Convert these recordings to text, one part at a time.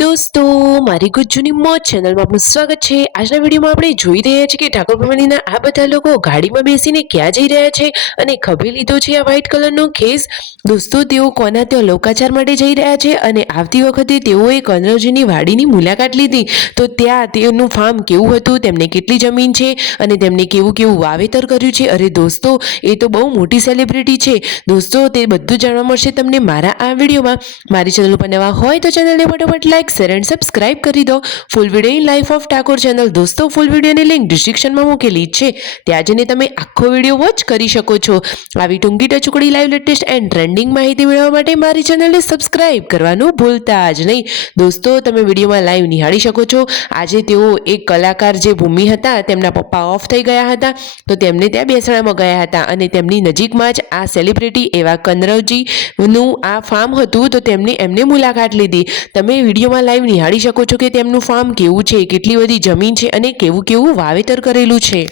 દોસ્તો મારી ગુજ્જુની મોજ ચેનલમાં આપનું સ્વાગત છે। આજના વિડીયોમાં આપણે જોઈ રહ્યા છીએ કે ઠાકોર ફેમિલીના આ બધા લોકો ગાડીમાં બેસીને ક્યાં જઈ રહ્યા છે અને ખભે લીધો છે આ વ્હાઈટ કલરનો ખેસ। દોસ્તો તેઓ કોના ત્યાં લોકાચાર માટે જઈ રહ્યા છે અને આવતી વખતે તેઓએ કનરવજીની વાડીની મુલાકાત લીધી તો ત્યાં તેનું ફાર્મ કેવું હતું, તેમને કેટલી જમીન છે અને તેમને કેવું કેવું વાવેતર કર્યું છે। અરે દોસ્તો એ તો બહુ મોટી સેલિબ્રિટી છે દોસ્તો, તે બધું જાણવા મળશે તમને મારા આ વિડીયોમાં। મારી ચેનલ ઉપર નવા હોય તો ચેનલને ફટાફટ લાઈક શેર એન્ડ સબસ્ક્રાઇબ કરી દો। Full video in life of Thakor channel દોસ્તો, ફૂલ વિડીયોની લિંક ડિસ્ક્રિપ્શનમાં મૂકેલી છે, ત્યાં જઈને તમે આખો વિડીયો વોચ કરી શકો છો। આવી ટૂંકી ટચુકડી લાઈવ લેટેસ્ટ એન્ડ ટ્રેન્ડિંગ માહિતી મેળવવા માટે મારી ચેનલને સબસ્ક્રાઇબ કરવાનું ભૂલતા જ નહીં। દોસ્તો તમે વિડીયોમાં લાઈવ નિહાળી શકો છો। આજે તેઓ એક કલાકાર જે ભૂમિ હતા તેમના પપ્પા ઓફ થઈ ગયા હતા તો તેમને ત્યાં બેસણામાં ગયા હતા અને તેમની નજીકમાં જ આ સેલિબ્રિટી એવા કનરવજીનું આ ફાર્મ હતું તો એમને મુલાકાત લીધી। તમે વિડીયોમાં લાઈવ નિહાળી શકો છો કે તેમનું ફાર્મ કેવું છે, કેટલી બધી જમીન છે અને કેવું કેવું વાવેતર કરેલું છે।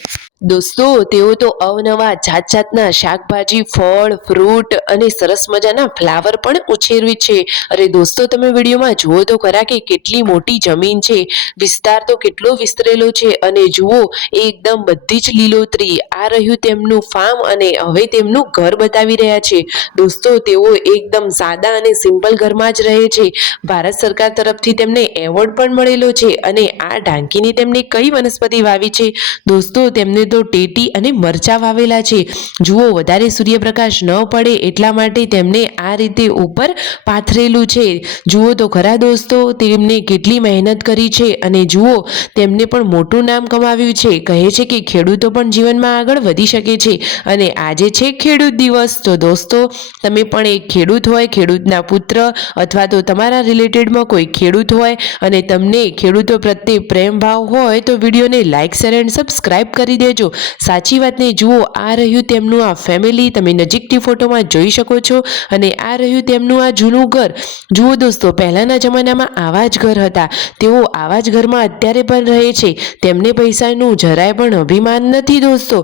દોસ્તો તેઓ તો અવનવા જાતના શાકભાજી, ફળ, ફ્રૂટ અને સરસ મજાના ફ્લાવર પણ ઉછેરવી છે। અરે દોસ્તો તમે વિડીયોમાં જુઓ તો ખરા કે કેટલી મોટી જમીન છે, વિસ્તાર તો કેટલો વિસ્તરેલો છે અને જુઓ એકદમ બધી જ લીલોતરી। આ રહ્યું તેમનું ફાર્મ અને હવે તેમનું ઘર બતાવી રહ્યા છે। દોસ્તો તેઓ એકદમ સાદા અને સિમ્પલ ઘરમાં જ રહે છે। ભારત સરકાર તરફથી તેમને એવોર્ડ પણ મળેલો છે અને આ ઢાંકીની તેમને કઈ વનસ્પતિ વાવી છે દોસ્તો, તેમને તો ટેટી અને મરચા વાવેલા છે। જુઓ વધારે સૂર્યપ્રકાશ ન પડે એટલા માટે તેમને આ રીતે ઉપર પાથરેલું છે। જુઓ તો ખરા દોસ્તો તેમને કેટલી મહેનત કરી છે અને જુઓ તેમને પણ મોટું નામ કમાવ્યું છે। કહે છે કે ખેડૂતો પણ જીવનમાં આગળ વધી શકે છે અને આજે છે ખેડૂત દિવસ તો દોસ્તો તમે પણ એક ખેડૂત હોય, ખેડૂતના પુત્ર અથવા તો તમારા રિલેટેડમાં કોઈ ખેડૂત હોય અને તમને ખેડૂતો પ્રત્યે પ્રેમ ભાવ હોય તો વિડીયોને લાઈક શેર એન્ડ સબસ્ક્રાઇબ કરી દેજો। સાચી વાતને જુઓ આ રહ્યું તેમનું આ ફેમિલી, તમે નજીકથી ફોટોમાં જોઈ શકો છો અને આ રહ્યું તેમનું આ જૂનું ઘર। જુઓ દોસ્તો પહેલાના જમાનામાં આવા જ ઘર હતા, તેઓ આવા જ ઘરમાં અત્યારે પણ રહે છે, તેમને પૈસાનું જરાય પણ અભિમાન નથી દોસ્તો।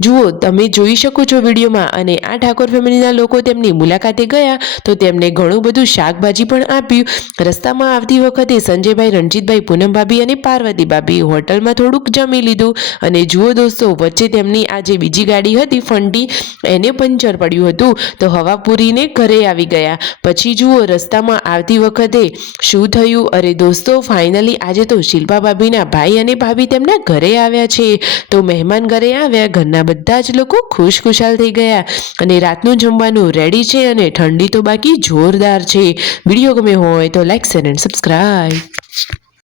જુઓ તમે જોઈ શકો છો વિડીયોમાં અને આ ઠાકોર ફેમિલીના લોકો તેમની મુલાકાતે ગયા તો તેમને ઘણું બધું શાકભાજી પણ આપ્યું। રસ્તામાં આવતી વખતે સંજયભાઈ, રણજીતભાઈ, પૂનમ ભાભી અને પાર્વતી ભાભી હોટલમાં થોડુંક જમી લીધું અને જુઓ દોસ્તો વચ્ચે તેમની આ જે બીજી ગાડી હતી ફંટી એને પંચર પડ્યું હતું તો હવા પૂરીને ઘરે આવી ગયા। પછી જુઓ રસ્તામાં આવતી વખતે શું થયું, અરે દોસ્તો ફાઇનલી આજે તો શિલ્પા ભાભીના ભાઈ અને ભાભી તેમના ઘરે આવ્યા છે તો મહેમાન ઘરે આવ્યા, ઘરના બધા જ લોકો ખુશખુશાલ થઈ ગયા અને રાતનું જમવાનું રેડી છે અને ઠંડી તો બાકી જોરદાર છે। વિડીયો ગમે હોય તો લાઈક શેર એન્ડ સબસ્ક્રાઇબ।